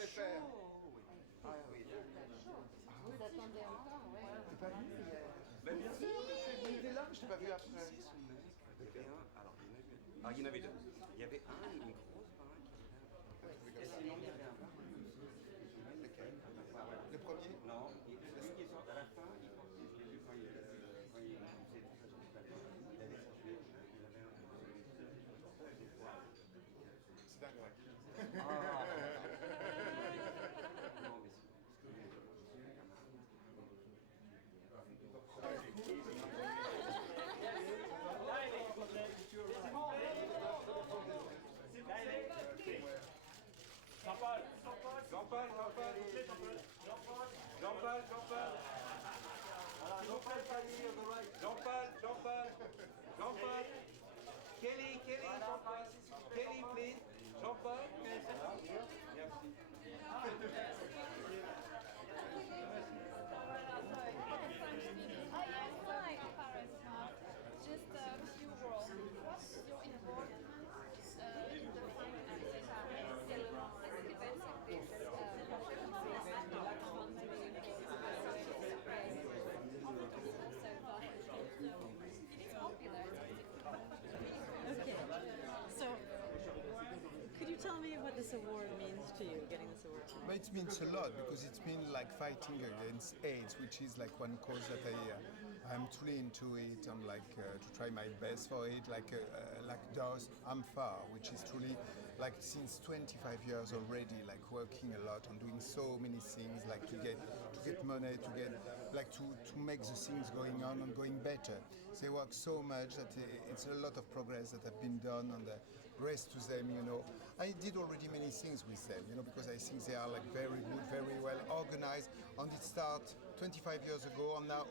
les faire. Ah oui. Vous attendez encore, ouais. T'es pas venu Mais bien sûr, Il était là, mais je t'ai pas vu après. il y avait un, alors il y en avait deux. Il y avait un, une grosse baraque. Et sinon, il y avait un bar. Lequel? Le premier? Non, celui qui est sorti à la fin, je l'ai vu quand il faisait toute la chose. Il avait sa jupe, il avait un. C'est dingue, ouais. Non, mais c'est. Jean-Paul. Jean-Paul. Kelly, please. Jean-Paul. Merci. Yes, hi, Paris. Just a few words. What's your involvement in the fine art events like this? It is popular. Okay, so could you tell me what this award means to you, getting this award tonight? But it means a lot because it's been like fighting against AIDS, which is like one cause that I'm truly into it. I'm like to try my best for it, like does amfAR, which is truly like since 25 years already, like working a lot on doing so many things, like to get money, to get like to make the things going on and going better. They work so much that it's a lot of progress that have been done, and the rest to them, you know. I did already many things with them, you know, because I think they are like very good, very well organized. And it started 25 years ago, and now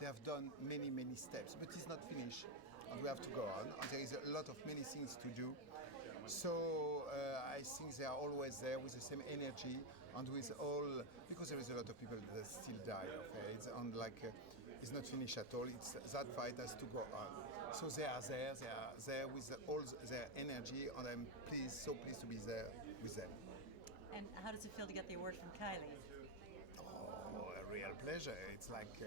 they have done many steps, but it's not finished, and we have to go on. And there is a lot of many things to do. So I think they are always there with the same energy and with all, because there is a lot of people that still die of AIDS, and like it's not finished at all. It's that fight has to go on. So they are there with all their energy, and I'm so pleased to be there with them. And how does it feel to get the award from Kylie? Oh, a real pleasure. It's like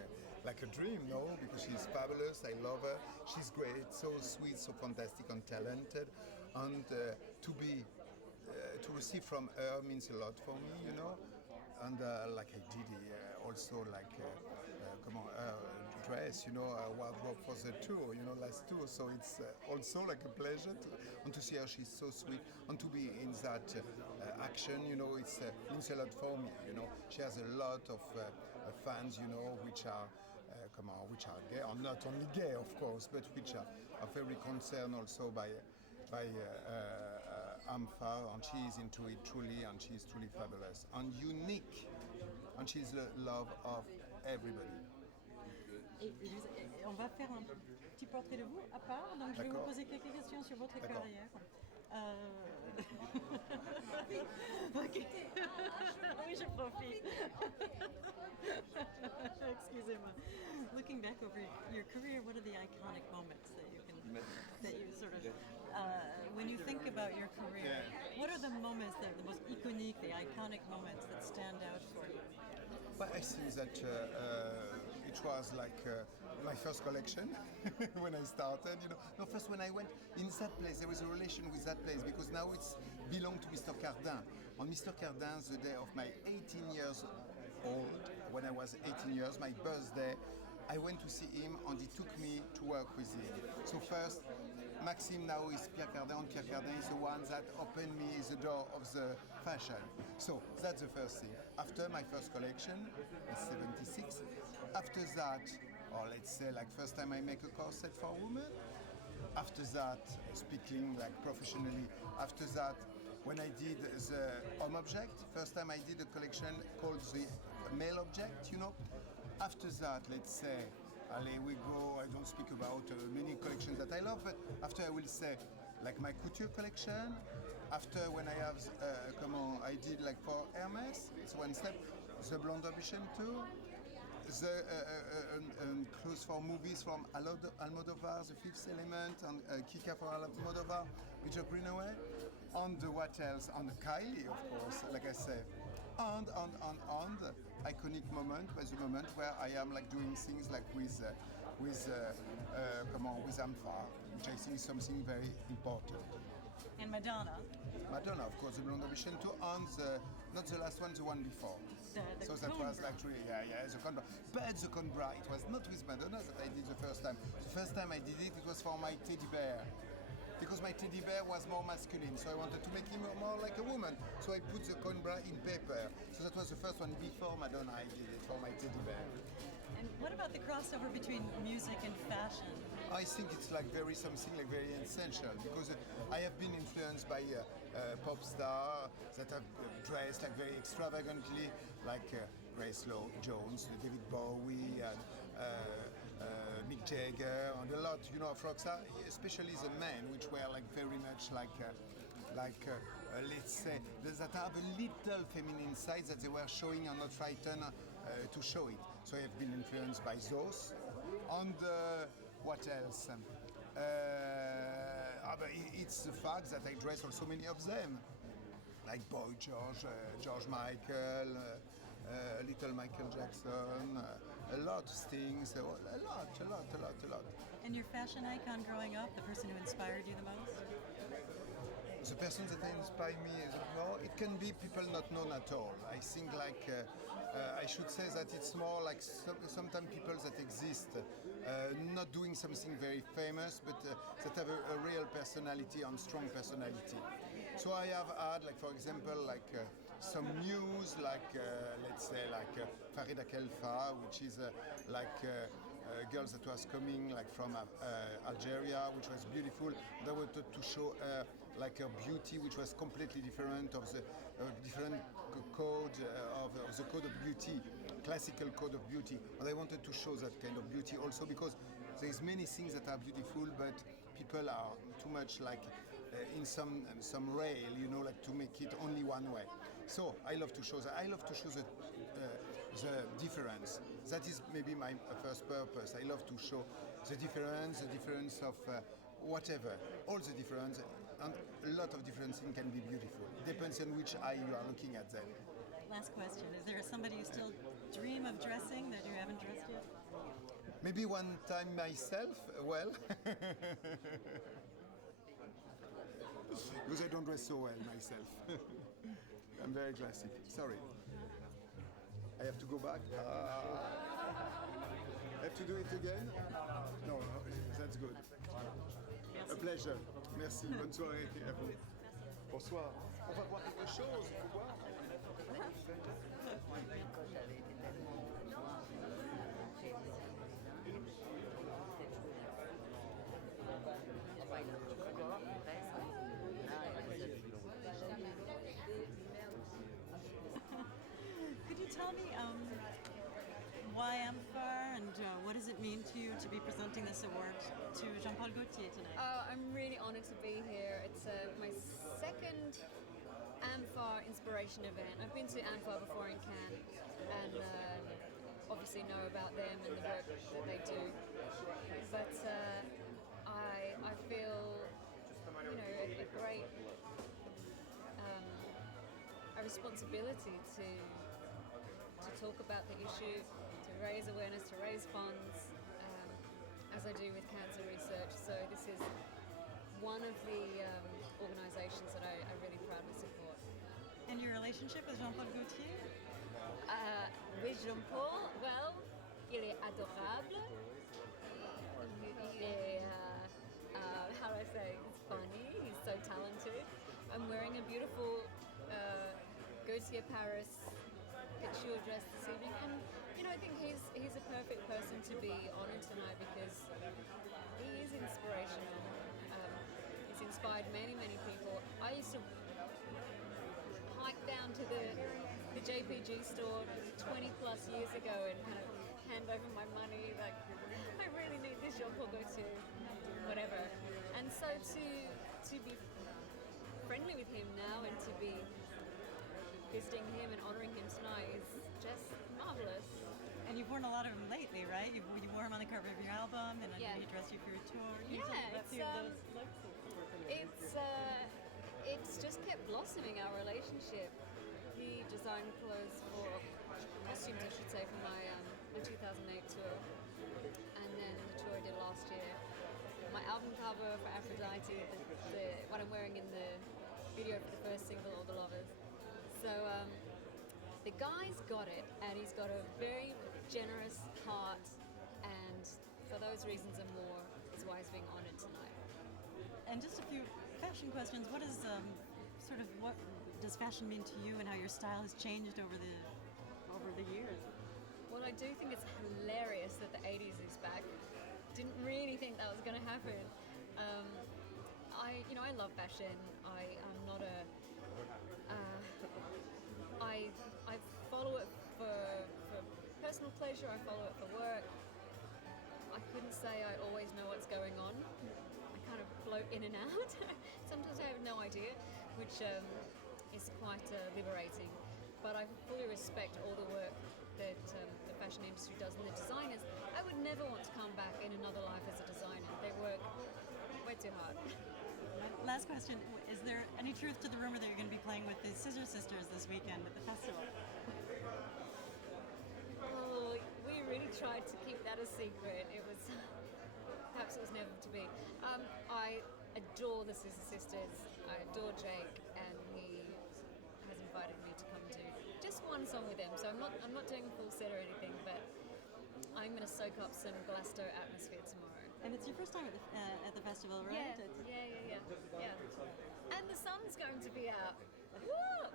a dream, no? Because she's fabulous. I love her. She's great, so sweet, so fantastic and talented. And to receive from her means a lot for me, you know. And like I did also like dress, you know, wardrobe for the tour, you know, last tour. So it's also like a pleasure to see her. She's so sweet, and to be in that action, you know, it's means a lot for me. You know, she has a lot of fans, you know, which are which are gay, or not only gay, of course, but which are very concerned also by amfAR, and she is into it truly, and she is truly fabulous and unique, and she's the love of everybody. Et on va faire un petit portrait de vous à part, donc je vais vous poser quelques questions sur votre carrière. Ok. Oui, je profite. Excusez-moi. Looking back over your career, what are the iconic moments that you sort of, when you think about your career, what are the moments that are the most iconic, the iconic moments that stand out for you? But I think that it was like my first collection when I started, you know. No, first when I went in that place, there was a relation with that place because now it's belonged to Mr. Cardin. On Mr. Cardin, the day of my 18 years old, when I was 18 years, my birthday, I went to see him and he took me to work with him. So first, Maxim now is Pierre Cardin, and Pierre Cardin is the one that opened me the door of the fashion. So that's the first thing. After my first collection, in 76, after that, or let's say like first time I make a corset for women, after that, speaking like professionally, after that, when I did the home object, first time I did a collection called the male object, you know. After that, let's say, allez, we go, I don't speak about many collections that I love, but after I will say, like my couture collection, after when I have, I did like for Hermes, it's one step, the Blonde Ambition too, the clothes for movies from Almodovar, The Fifth Element, and Kika for Almodovar, Major Greenaway. on the what else? On the Kylie, of course, like I say. And iconic moment was the moment where I am like doing things like with amfAR, which I think is something very important. And Madonna. Madonna, of course, the Blonde Ambition too, and not the last one, the one before. The So that was Coimbra. like really, the Coimbra. But the Coimbra, it was not with Madonna that I did the first time. The first time I did it, it was for my teddy bear. Because my teddy bear was more masculine, so I wanted to make him more like a woman. So I put the Coimbra in paper. So that was the first one before Madonna. I did it for my teddy bear. And what about the crossover between music and fashion? I think it's like something like very essential because I have been influenced by pop stars that have dressed like very extravagantly, like Grace Jones, David Bowie, and Mick Jagger, and a lot, of rock stars, especially the men, which were like very much like let's say that have a little feminine side that they were showing and not frightened to show it. So I have been influenced by those. And what else? But it's the fact that I dress also many of them, like Boy George, George Michael, little Michael Jackson, a lot of things, a lot. And your fashion icon growing up, the person who inspired you the most? The person that inspire me more, it can be people not known at all. I think like I should say that it's more like sometimes people that exist, not doing something very famous, but that have a real personality and strong personality. So I have had, like for example, like some news, like let's say like Farida Kelfa, which is girls that was coming like from Algeria, which was beautiful. They wanted to show like her beauty, which was completely different of the different code of the code of beauty, classical code of beauty. And I wanted to show that kind of beauty also because there is many things that are beautiful, but people are too much like in some rail, like to make it only one way. So I love to show that. I love to show the difference. That is maybe my first purpose. I love to show the difference of whatever, all the difference, and a lot of different things can be beautiful. Depends on which eye you are looking at them. Last question. Is there somebody you still dream of dressing that you haven't dressed yet? Maybe one time myself, well. Because I don't dress so well myself. I'm very classic. Sorry. I have to go back. I have to do it again? No, that's good. A pleasure. Merci. Bonne soirée à vous. Bonsoir. On va voir quelque chose. Faut voir. Could you tell me why amfAR and what does it mean to you to be presenting this award to Jean-Paul Gaultier tonight? I'm really honoured to be here. It's my second amfAR inspiration event. I've been to amfAR before in Cannes and obviously know about them and the work that they do. But I feel, a great a responsibility to talk about the issue, to raise awareness, to raise funds, as I do with cancer research. So this is one of the organisations that I really proudly support. And your relationship with Jean-Paul Gaultier? With Jean-Paul, well, il est adorable. Il est, how do I say, he's funny, he's so talented. I'm wearing a beautiful Gaultier Paris couture dress this evening, and I think he's a perfect person to be honoured tonight because he is inspirational. He's inspired many people. I used to hike down to the JPG store 20 plus years ago and kind of hand over my money like, I really need this Jean-Paul Gaultier, whatever. And so to be friendly with him now and to be visiting him and honouring him tonight is just marvellous. And you've worn a lot of them lately, right? You wore him on the cover of your album, and Yeah. he dressed you for your tour. Yeah, Let's hear those looks. It's just blossoming our relationship. He designed clothes costumes I should say, for my 2008 tour, and then the tour I did last year. My album cover for Aphrodite, what I'm wearing in the video for the first single, All the Lovers. So the guy's got it, and he's got a very generous heart, and for those reasons and more is why he's being honored tonight. And just a few fashion questions. What is what does fashion mean to you, and how your style has changed over the years? Well, I do think it's hilarious that the 80s is back. Didn't really think that was going to happen. I love fashion. I'm not a. I follow it for personal pleasure. I follow it for work. I couldn't say I always know what's going on. I kind of float in and out. Sometimes I have no idea, which is quite liberating. But I fully respect all the work that the fashion industry does and the designers. I would never want to come back in another life as a designer. They work way too hard. Last question, is there any truth to the rumor that you're going to be playing with the Scissor Sisters this weekend at the festival? Oh, we really tried to keep that a secret. Perhaps it was never to be. I adore the Scissor Sisters. I adore Jake, and he has invited me to come do just one song with them. So I'm not doing a full set or anything, but I'm going to soak up some Glasto atmosphere tomorrow. And it's your first time at the festival, right? Yeah. And the sun's going to be out. Woo!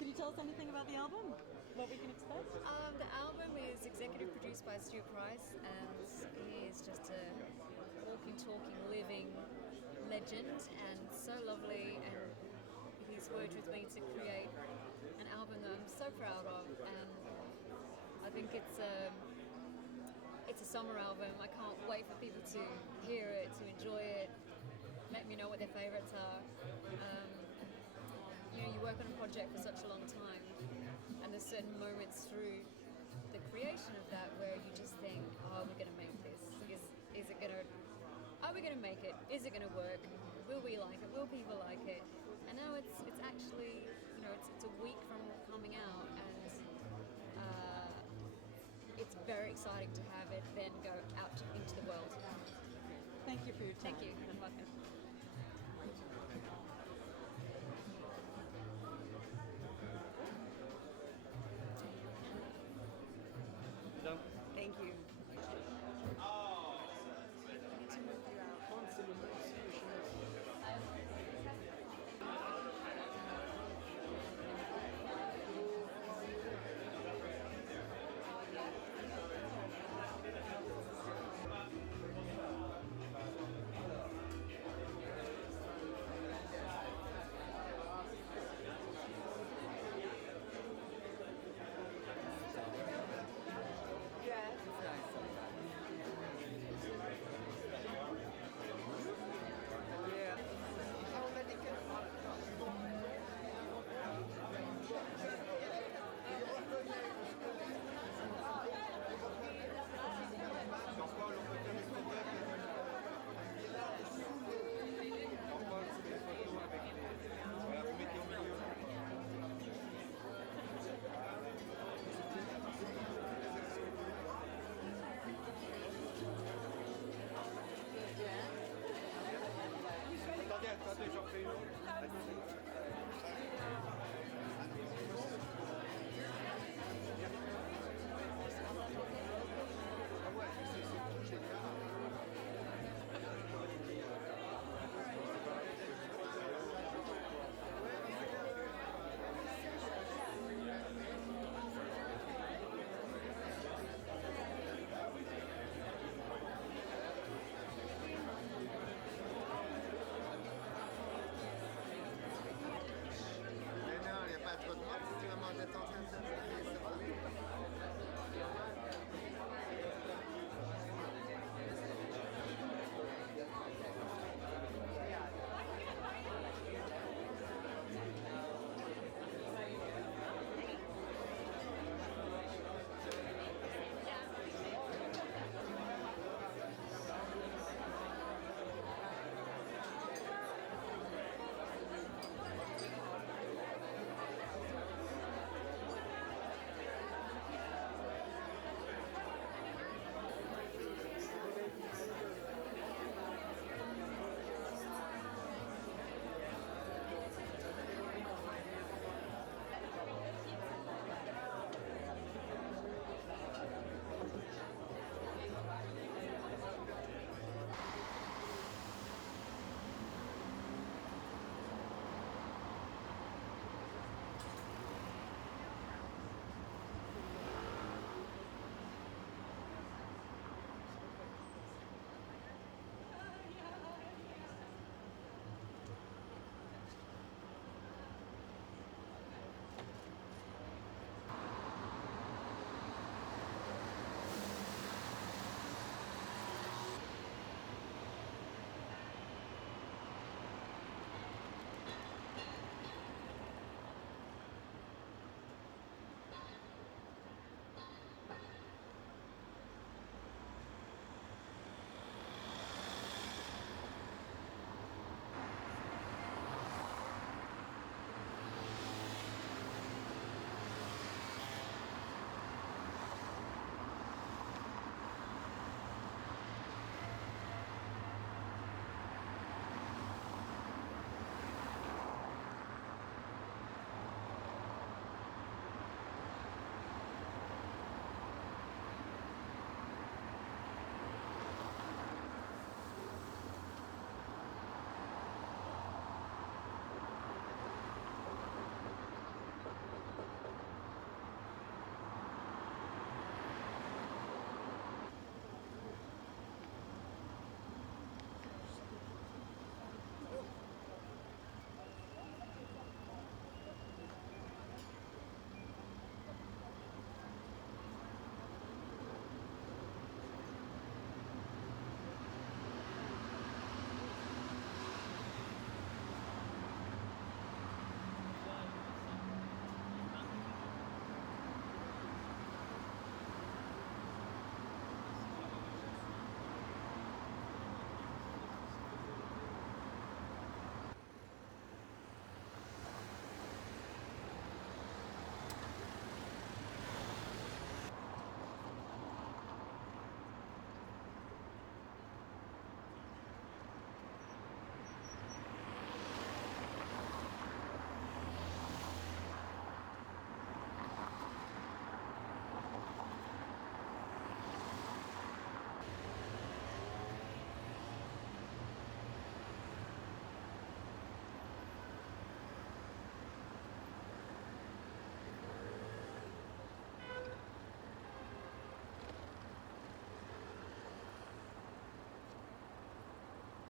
Can you tell us anything about the album? What we can expect? The album is executive produced by Stu Price, and he is just a walking, talking, living legend, and so lovely. And he's worked with me to create an album that I'm so proud of, and I think it's a summer album. I can't wait for people to hear it, to enjoy it, let me know what their favourites are. You work on a project for such a long time, and there's certain moments through the creation of that where you just think, oh, we're going to make this. Are we going to make it? Is it going to work? Will we like it? Will people like it? And now it's actually, it's a week from coming out, and it's very exciting to have it then go out into the world. Thank you for your time. Thank you. You're welcome.